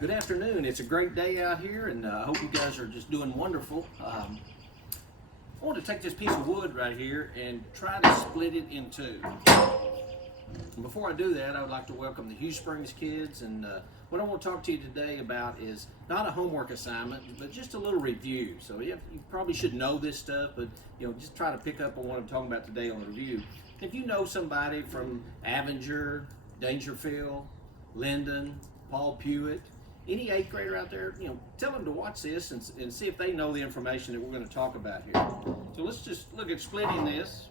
Good afternoon. It's a great day out here, and I hope you guys are just doing wonderful. I want to take this piece of wood right here and try to split it in two. And before I do that, I would like to welcome the Hugh Springs kids, and what I want to talk to you today about is not a homework assignment, but just a little review. So you probably should know this stuff, but just try to pick up on what I'm talking about today on the review. If you know somebody from Avenger, Dangerfield, Linden, Paul Pewitt, any eighth grader out there, tell them to watch this and see if they know the information that we're going to talk about here. So let's just look at splitting this.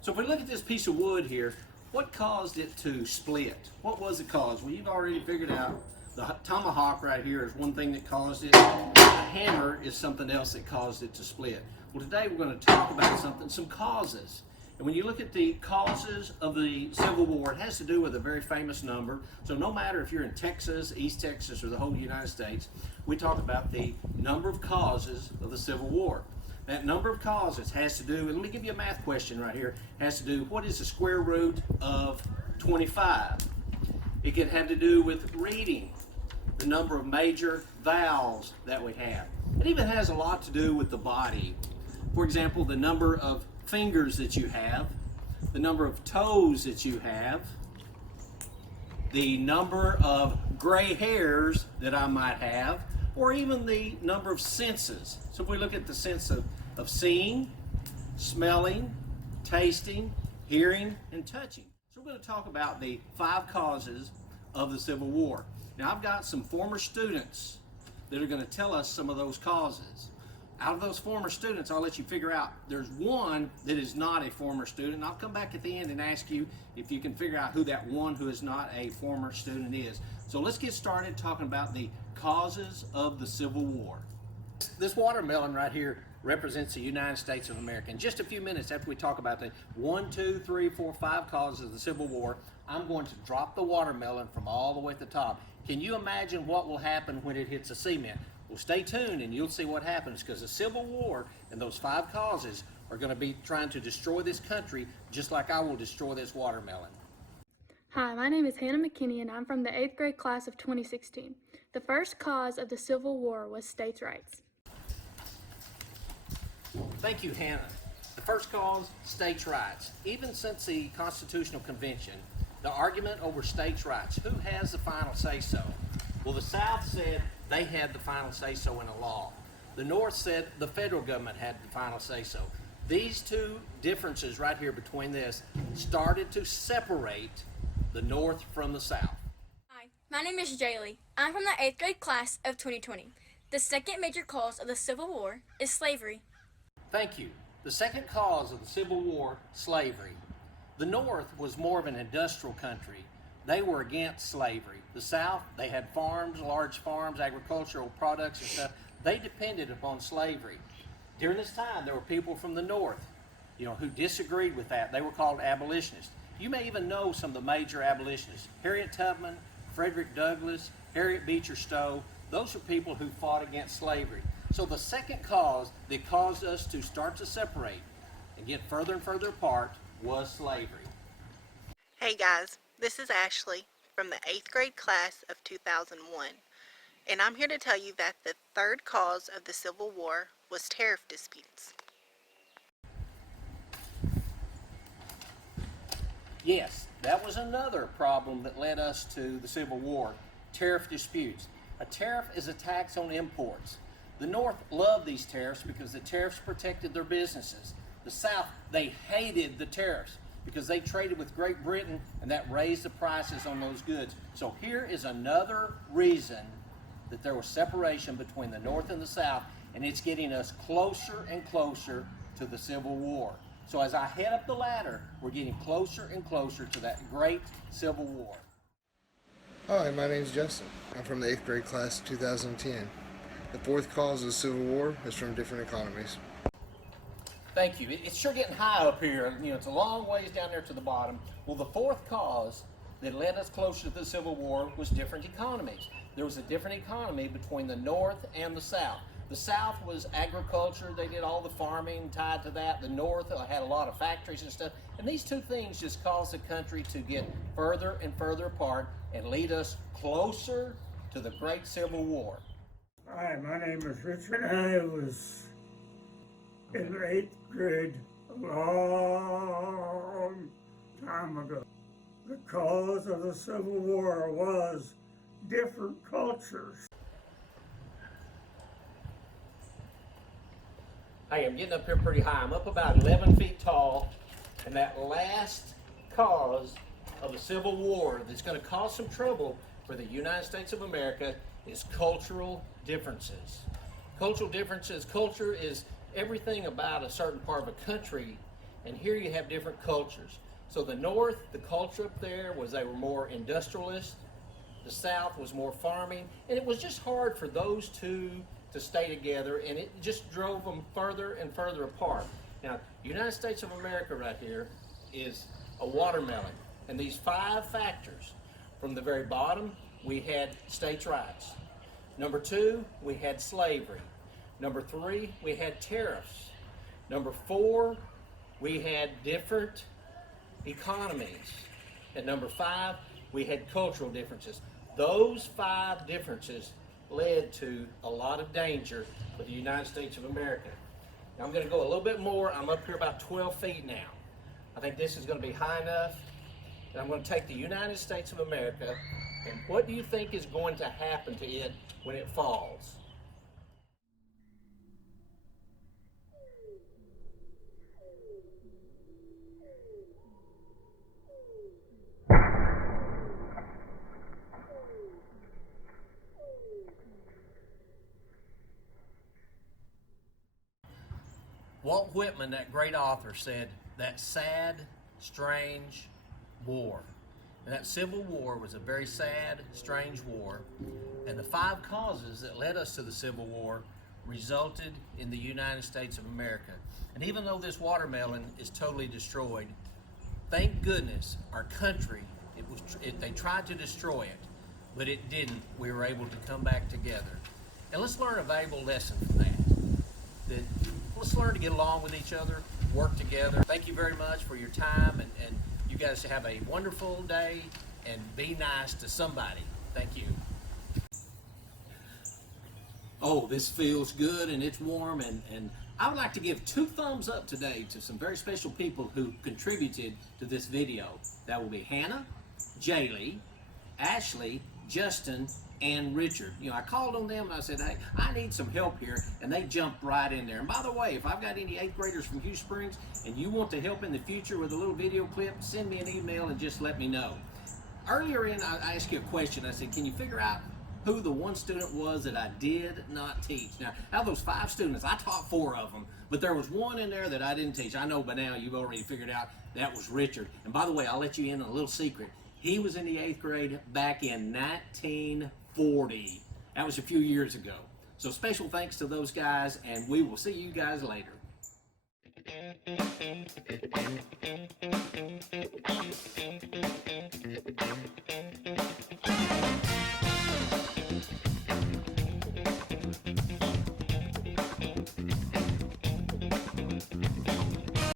So if we look at this piece of wood here, what caused it to split? What was the cause? Well, you've already figured out the tomahawk right here is one thing that caused it. The hammer is something else that caused it to split. Well, today we're going to talk about some causes. And when you look at the causes of the Civil War, it has to do with a very famous number. So no matter if you're in Texas, East Texas, or the whole United States, we talk about the number of causes of the Civil War. That number of causes has to do, and let me give you a math question right here, has to do, what is the square root of 25? It can have to do with reading, the number of major vowels that we have. It even has a lot to do with the body. For example, the number of fingers that you have, the number of toes that you have, the number of gray hairs that I might have, or even the number of senses. So if we look at the sense of seeing, smelling, tasting, hearing, and touching. So we're going to talk about the 5 causes of the Civil War. Now I've got some former students that are going to tell us some of those causes. Out of those former students, I'll let you figure out, there's one that is not a former student, and I'll come back at the end and ask you if you can figure out who that one who is not a former student is. So let's get started talking about the causes of the Civil War. This watermelon right here represents the United States of America. In just a few minutes after we talk about the 1, 2, 3, 4, 5 causes of the Civil War, I'm going to drop the watermelon from all the way at the top. Can you imagine what will happen when it hits the cement? Well, stay tuned and you'll see what happens, because the Civil War and those 5 causes are going to be trying to destroy this country just like I will destroy this watermelon. Hi, my name is Hannah McKinney and I'm from the 8th grade class of 2016. The first cause of the Civil War was states' rights. Thank you, Hannah. The first cause, states' rights. Even since the Constitutional Convention, the argument over states' rights, who has the final say-so? Well, the South said they had the final say-so in a law. The North said the federal government had the final say-so. These two differences right here between this started to separate the North from the South. Hi, my name is Jaylee. I'm from the 8th grade class of 2020. The second major cause of the Civil War is slavery. Thank you. The second cause of the Civil War, slavery. The North was more of an industrial country. They were against slavery. The South, they had farms, large farms, agricultural products and stuff. They depended upon slavery. During this time, there were people from the North, who disagreed with that. They were called abolitionists. You may even know some of the major abolitionists. Harriet Tubman, Frederick Douglass, Harriet Beecher Stowe. Those are people who fought against slavery. So the second cause that caused us to start to separate and get further and further apart was slavery. Hey guys, this is Ashley from the 8th grade class of 2001, and I'm here to tell you that the third cause of the Civil War was tariff disputes. Yes, that was another problem that led us to the Civil War, tariff disputes. A tariff is a tax on imports. The North loved these tariffs because the tariffs protected their businesses. The South, they hated the tariffs because they traded with Great Britain and that raised the prices on those goods. So here is another reason that there was separation between the North and the South, and it's getting us closer and closer to the Civil War. So as I head up the ladder, we're getting closer and closer to that great Civil War. Hi, my name's Justin. I'm from the 8th grade class of 2010. The fourth cause of the Civil War is from different economies. Thank you. It's sure getting high up here. You know, it's a long ways down there to the bottom. Well, the fourth cause that led us closer to the Civil War was different economies. There was a different economy between the North and the South. The South was agriculture. They did all the farming tied to that. The North had a lot of factories and stuff. And these two things just caused the country to get further and further apart and lead us closer to the Great Civil War. Hi, my name is Richard. I was in the 8th grade a long time ago. The cause of the Civil War was different cultures. I am getting up here pretty high. I'm up about 11 feet tall, and that last cause of the Civil War that's going to cause some trouble for the United States of America is cultural differences. Cultural differences, culture is everything about a certain part of a country, and here you have different cultures. So the North, the culture up there was they were more industrialist. The South was more farming, and it was just hard for those two to stay together, and it just drove them further and further apart. Now, the United States of America right here is a watermelon, and these 5 factors. From the very bottom, we had states' rights. Number 2, we had slavery. Number 3, we had tariffs. Number 4, we had different economies. And number 5, we had cultural differences. Those 5 differences led to a lot of danger for the United States of America. Now I'm going to go a little bit more. I'm up here about 12 feet now. I think this is going to be high enough. And I'm going to take the United States of America, and what do you think is going to happen to it when it falls? Walt Whitman, that great author, said that sad, strange war. And that Civil War was a very sad, strange war. And the 5 causes that led us to the Civil War resulted in the United States of America. And even though this watermelon is totally destroyed, thank goodness our country, they tried to destroy it, but it didn't. We were able to come back together. And let's learn a valuable lesson from that. Let's learn to get along with each other, work together. Thank you very much for your time, and you guys have a wonderful day, and be nice to somebody. Thank you. Oh, this feels good and it's warm, and I would like to give 2 thumbs up today to some very special people who contributed to this video. That will be Hannah, Jaylee, Ashley, Justin, and Richard. You know, I called on them and I said, hey, I need some help here, and they jumped right in there. And by the way, if I've got any 8th graders from Hugh Springs and you want to help in the future with a little video clip, send me an email and just let me know. Earlier I asked you a question. I said, can you figure out who the one student was that I did not teach? Now, out of those 5 students, I taught 4 of them, but there was one in there that I didn't teach. I know by now you've already figured out that was Richard. And by the way, I'll let you in on a little secret. He was in the 8th grade back in 1940. That was a few years ago. So special thanks to those guys, and we will see you guys later.